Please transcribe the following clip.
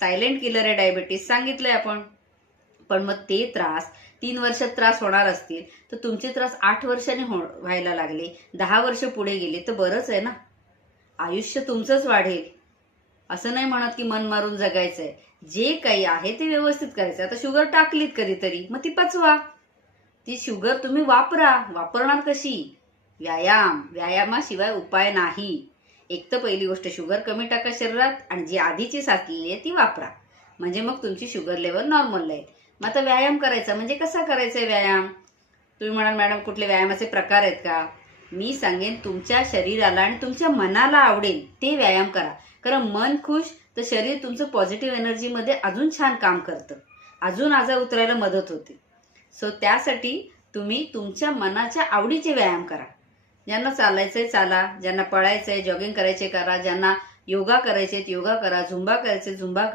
Silent killer आहे diabetes, सांगितलंय आपण. पण मग ते त्रास 3 वर्षात त्रास होणार असतील तर तुमचे त्रास 8 वर्षांनी व्हायला लागले, 10 वर्ष पुढे गेले तर बरंच आहे ना. आयुष्य तुमचंच वाढेल. असं नाही म्हणत की मन मारून जगायचंय. जे काही आहे ते व्यवस्थित करायचं. आता शुगर टाकलीत कधीतरी, मग ती पचवा. ती शुगर तुम्ही वापरा. वापरणार कशी? व्यायामाशिवाय उपाय नाही. एक तर पहिली गोष्ट, शुगर कमी टाका शरीरात आणि जी आधीची साचलेली आहे ती वापरा. म्हणजे मग तुमची शुगर लेवल नॉर्मल राहील. मग आता व्यायाम करायचा म्हणजे कसा करायचा व्यायाम? तुम्ही म्हणाल मॅडम कुठले व्यायामाचे प्रकार आहेत का? मी सांगेन तुमच्या शरीराला आणि तुमच्या मनाला आवडेल ते व्यायाम करा. कारण मन खुश तर शरीर तुमचं पॉझिटिव्ह एनर्जीमध्ये अजून छान काम करतं, अजून आजार उतरायला मदत होते. सो त्यासाठी तुम्ही तुमच्या मनाच्या आवडीचे व्यायाम करा. ज्यांना चालायचंय चाला, ज्यांना पळायचंय जॉगिंग करायचे करा, ज्यांना योगा करायचे योगा करा, झुंबा करायचे झुंबा करा.